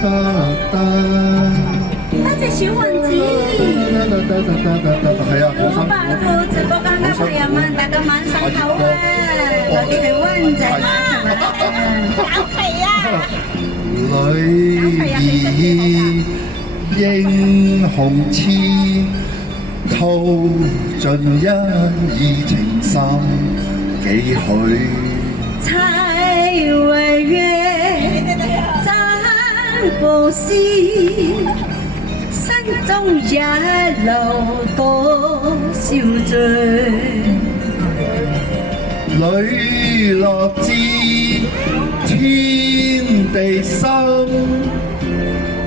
多謝小雲子，係啊，老闆到直播間嘅朋友們，大家晚上好啊！我哋係灣仔減肥啊！女兒英雄痴，吐盡一意情深幾許。才為月讚不息，山中一路多少醉。磊落至天地心，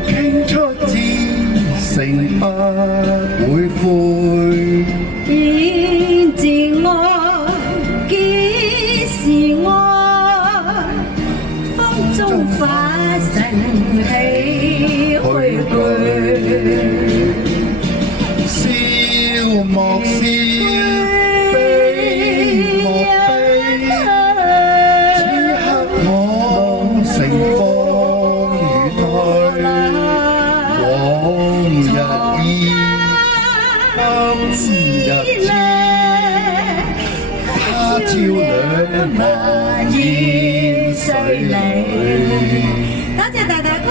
傾出至誠不會悔。願自我幾時愛，風中化神氣回歸。笑莫笑，悲莫悲，此刻我乘風遠去，往日意，今日痴，他朝兩茫煙水裏。多謝大大哥，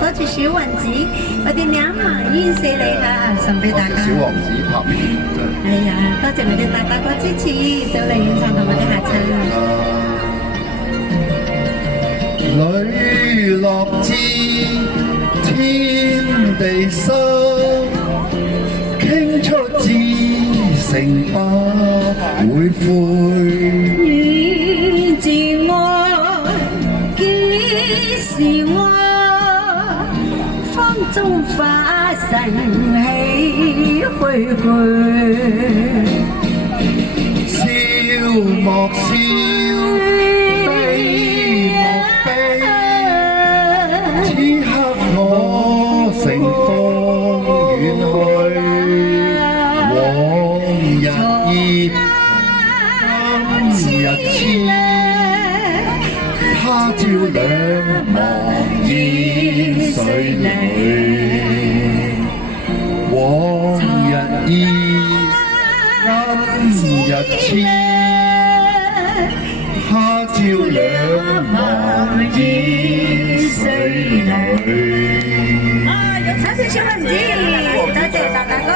多謝小雲子，我哋兩萬煙四嚟啊，送俾大家。小王子拍片真係。係啊，多謝我哋大大哥支持，到嚟現場同我哋合唱。磊落至天地心，傾出至誠不會悔。願自愛幾時愛，風中化神氣回歸。笑莫笑，悲莫悲，此刻我乘風遠去，往日意，今日痴，他朝兩茫煙水裏，往日意，今日痴，他朝兩茫煙水裏。多謝小雲子，多謝大大哥。